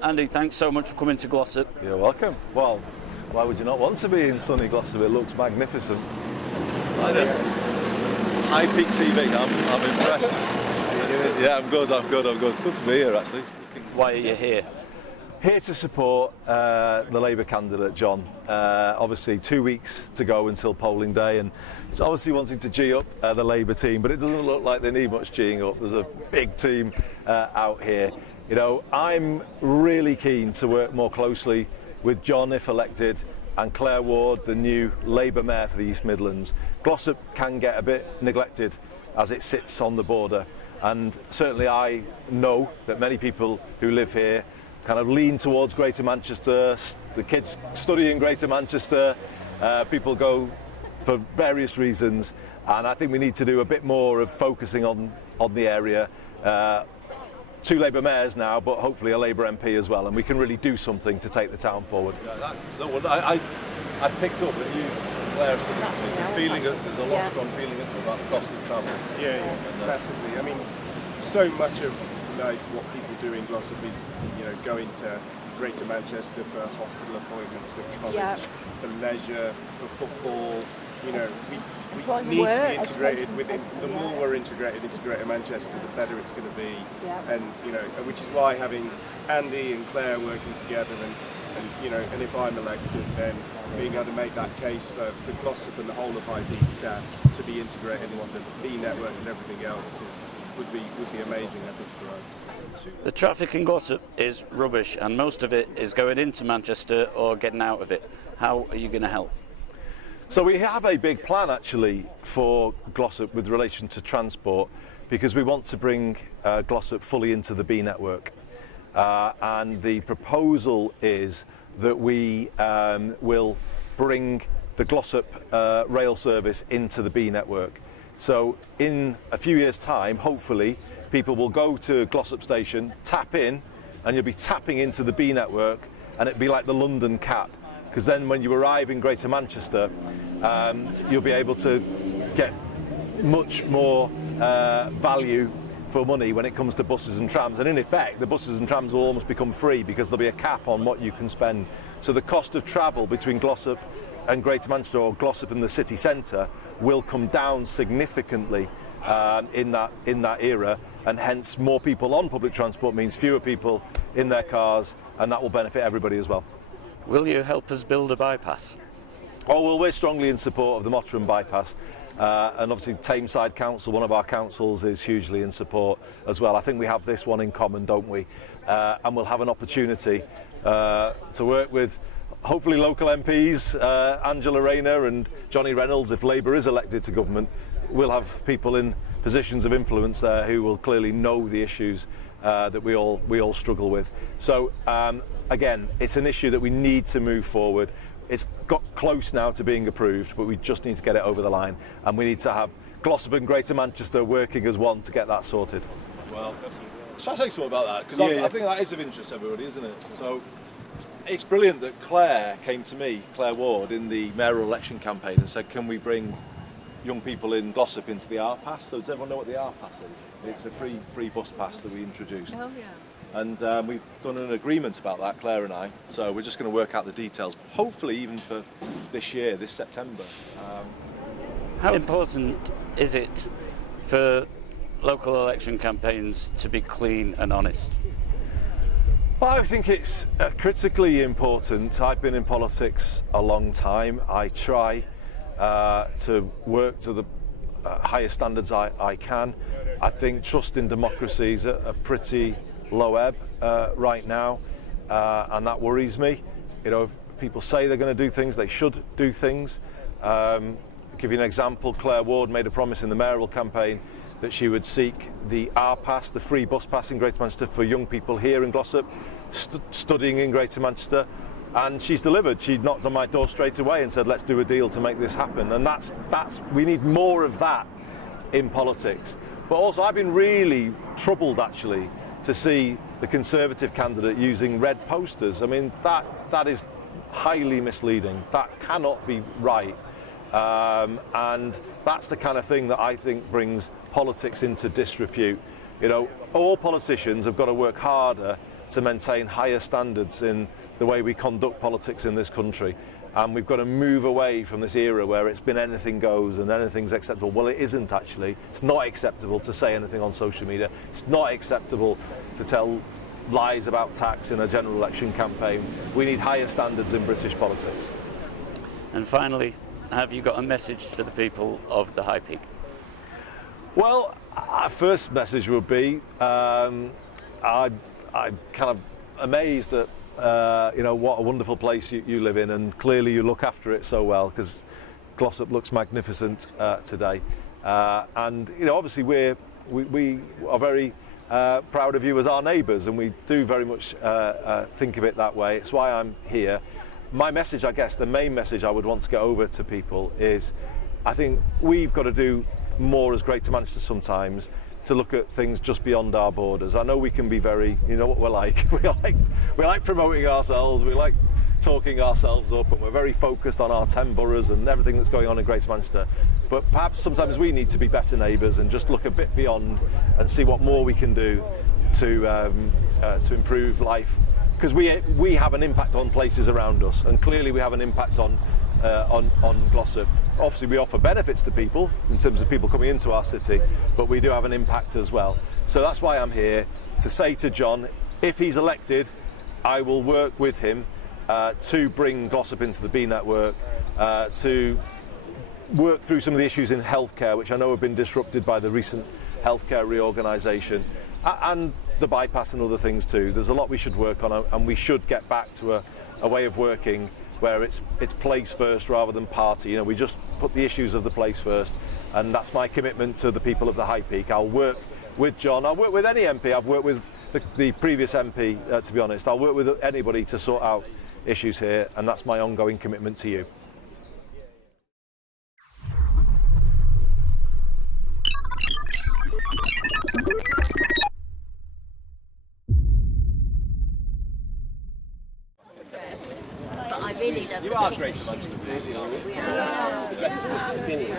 Andy, thanks so much for coming to Glossop. You're welcome. Well, why would you not want to be in sunny Glossop? It looks magnificent. High Peak TV, I'm impressed. Yeah, I'm good. It's good to be here, actually. Why are you here? Here to support the Labour candidate, Jon. Obviously 2 weeks to go until polling day, and it's obviously wanting to G up the Labour team, but it doesn't look like they need much G'ing up. There's a big team out here. You know, I'm really keen to work more closely with Jon, if elected, and Claire Ward, the new Labour Mayor for the East Midlands. Glossop can get a bit neglected as it sits on the border, and certainly I know that many people who live here kind of lean towards Greater Manchester. The kids study in Greater Manchester, people go for various reasons, and I think we need to do a bit more of focusing on the area. 2 Labour mayors now, but hopefully a Labour MP as well, and we can really do something to take the town forward. Yeah, I picked up that you, Claire, said this to me, there's a lot strong feeling about the cost of travel. Yeah, massively. I mean, so much of what people do in Glossop is, going to Greater Manchester for hospital appointments, for college, for leisure, for football. We need to be integrated within. The more we're integrated into Greater Manchester, the better it's going to be. And which is why having Andy and Claire working together, and if I'm elected, then being able to make that case for Glossop and the whole of High Peak to be integrated into the B network and everything else would be amazing, I think, for us. The traffic in Glossop is rubbish, and most of it is going into Manchester or getting out of it. How are you going to help? So we have a big plan actually for Glossop with relation to transport, because we want to bring Glossop fully into the B network, and the proposal is that we will bring the Glossop rail service into the B network. So in a few years' time, hopefully, people will go to Glossop station, tap in, and you'll be tapping into the B network, and it'll be like the London Cap. Because then when you arrive in Greater Manchester, you'll be able to get much more value for money when it comes to buses and trams. And in effect, the buses and trams will almost become free because there'll be a cap on what you can spend. So the cost of travel between Glossop and Greater Manchester, or Glossop and the city centre, will come down significantly in that era, and hence more people on public transport means fewer people in their cars, and that will benefit everybody as well. Will you help us build a bypass? Oh, well, we're strongly in support of the Mottram bypass, and obviously Tameside Council, one of our councils, is hugely in support as well. I think we have this one in common, don't we? And we'll have an opportunity to work with hopefully local MPs, Angela Rayner and Johnny Reynolds. If Labour is elected to government, we'll have people in positions of influence there who will clearly know the issues that we all struggle with. So again, it's an issue that we need to move forward. It's got close now to being approved, but we just need to get it over the line, and we need to have Glossop and Greater Manchester working as one to get that sorted. Well, shall I say something about that? Because I think that is of interest to everybody, isn't it? So it's brilliant that Claire came to me, Claire Ward, in the mayoral election campaign and said, can we bring young people in Glossop into the R Pass? So does everyone know what the R Pass is? It's a free bus pass that we introduced. Oh, yeah. And we've done an agreement about that, Claire and I, so we're just going to work out the details, hopefully even for this year, this September. How important is it for local election campaigns to be clean and honest? Well, I think it's critically important. I've been in politics a long time. I try to work to the highest standards I can. I think trust in democracy is a pretty low ebb right now, and that worries me. If people say they're going to do things, they should do things. I'll give you an example. Claire Ward made a promise in the mayoral campaign that she would seek the R Pass, the free bus pass in Greater Manchester for young people here in Glossop, studying in Greater Manchester, and she's delivered. She knocked on my door straight away and said, let's do a deal to make this happen. And we need more of that in politics. But also, I've been really troubled actually to see the Conservative candidate using red posters. I mean, that is highly misleading. That cannot be right. And that's the kind of thing that I think brings politics into disrepute. All politicians have got to work harder to maintain higher standards in the way we conduct politics in this country. And we've got to move away from this era where it's been anything goes and anything's acceptable. Well, it isn't actually. It's not acceptable to say anything on social media. It's not acceptable to tell lies about tax in a general election campaign. We need higher standards in British politics. And finally, have you got a message for the people of the High Peak? Well, our first message would be I'm kind of amazed at what a wonderful place you live in, and clearly you look after it so well, because Glossop looks magnificent today. And obviously we are very proud of you as our neighbours, and we do very much think of it that way. It's why I'm here. My message, I guess, the main message I would want to get over to people is, I think we've got to do more as Greater Manchester sometimes to look at things just beyond our borders. I know we can be very, you know what we're like. we like promoting ourselves, we like talking ourselves up, and we're very focused on our 10 boroughs and everything that's going on in Greater Manchester. But perhaps sometimes we need to be better neighbours and just look a bit beyond and see what more we can do to improve life. Because we have an impact on places around us, and clearly we have an impact on Glossop. Obviously we offer benefits to people in terms of people coming into our city, but we do have an impact as well. So that's why I'm here to say to Jon, if he's elected, I will work with him to bring Glossop into the B network, to work through some of the issues in healthcare, which I know have been disrupted by the recent healthcare reorganisation, and the bypass and other things too. There's a lot we should work on, and we should get back to a way of working where it's place first rather than party. We just put the issues of the place first, and that's my commitment to the people of the High Peak. I'll work with Jon, I'll work with any MP. I've worked with the previous MP, to be honest. I'll work with anybody to sort out issues here, and that's my ongoing commitment to you. You are Greater Manchester, really, aren't you? We are. Skinny.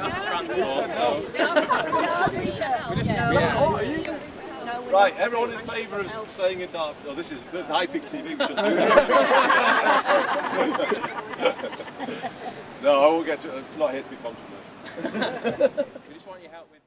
Right, everyone in favour of staying in Dartford? Oh, this is the High Peak TV. We shouldn't do that. No, I won't get to it. I'm not here to be controversial. We just want your help with